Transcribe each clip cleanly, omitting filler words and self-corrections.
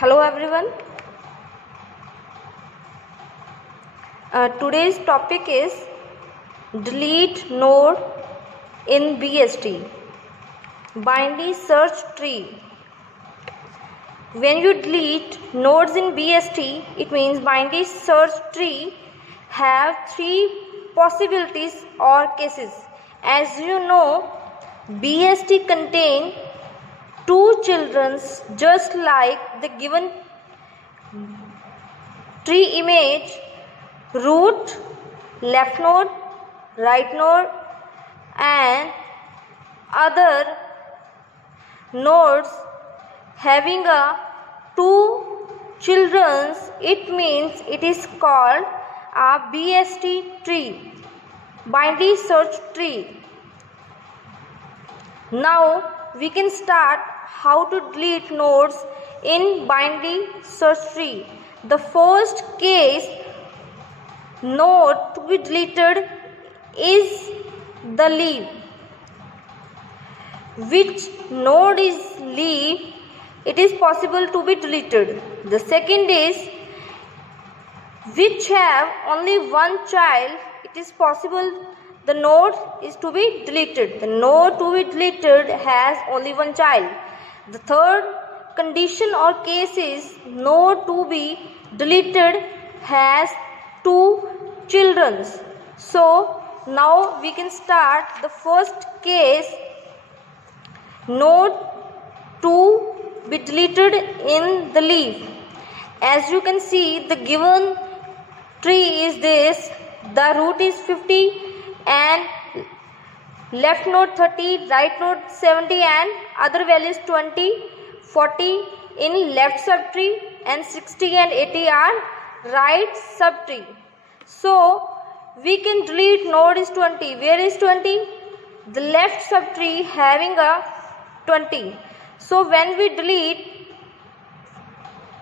Hello everyone. Today's topic is delete node in BST, binary search tree. When you delete nodes in BST, it means binary search tree have three possibilities or cases. As you know, BST contain two children just like the given tree image: root, left node, right node, and other nodes having a two children. It means it is called a BST tree, binary search tree. Now we can start how to delete nodes in binary search tree. The first case node to be deleted is the leaf. Which node is leaf? It is possible to be deleted. The second is which have only one child. It is possible the node is to be deleted. The node to be deleted has only one child. The third condition or case is node to be deleted has two children. So now we can start the first case, node to be deleted in the leaf. As you can see, the given tree is this. The root is 50 and left node 30, right node 70 and other values 20, 40 in left subtree and 60 and 80 are right subtree. So we can delete node is 20. Where is 20? The left subtree having a 20. So when we delete,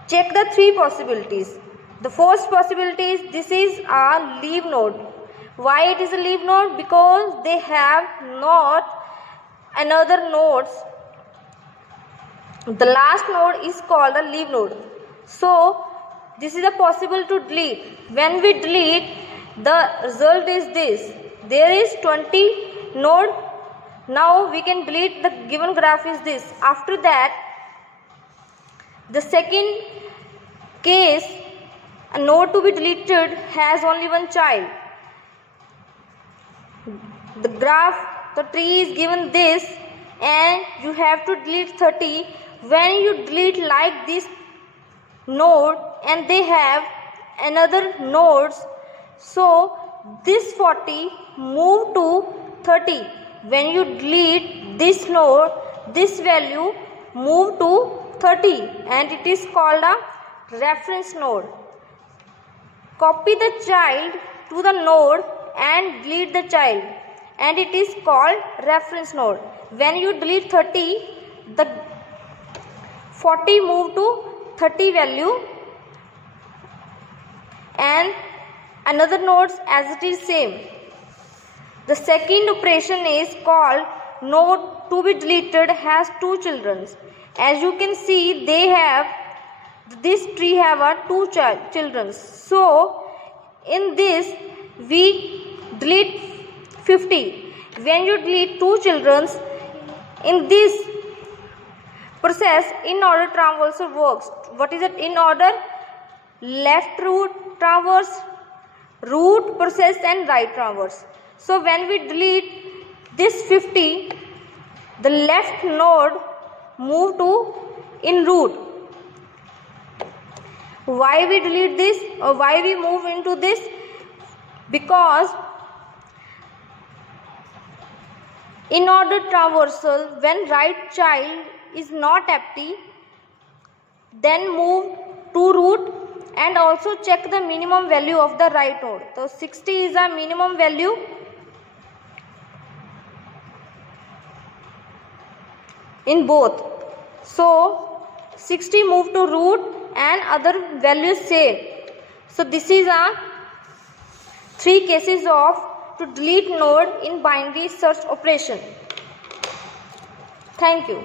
check the three possibilities. The first possibility is this is a leaf node. Why it is a leaf node? Because they have not another nodes. The last node is called a leaf node. So this is a possible to delete. When we delete, the result is this. There is 20 node. Now we can delete. The given graph is this. After that, the second case, a node to be deleted has only one child. The graph, the tree is given this and you have to delete 30. When you delete like this node and they have another nodes, so this 40 move to 30. When you delete this node, this value move to 30 and it is called a reference node. Copy the child to the node and delete the child and it is called reference node. When you delete 30, the 40 move to 30 value and another nodes as it is same. The second operation is called node to be deleted has two children. As you can see, they have this tree have a two children. So in this we delete 50. When you delete two children, in this process in order traversal works. What is it in order? Left root traverse, root process and right traverse. So when we delete this 50, the left node move to in root. Why we delete this or why we move into this? Because in order traversal, when right child is not empty, then move to root and also check the minimum value of the right node. So 60 is a minimum value. In both. So 60 move to root and other values same. So this is a three cases of to delete node in binary search operation. Thank you.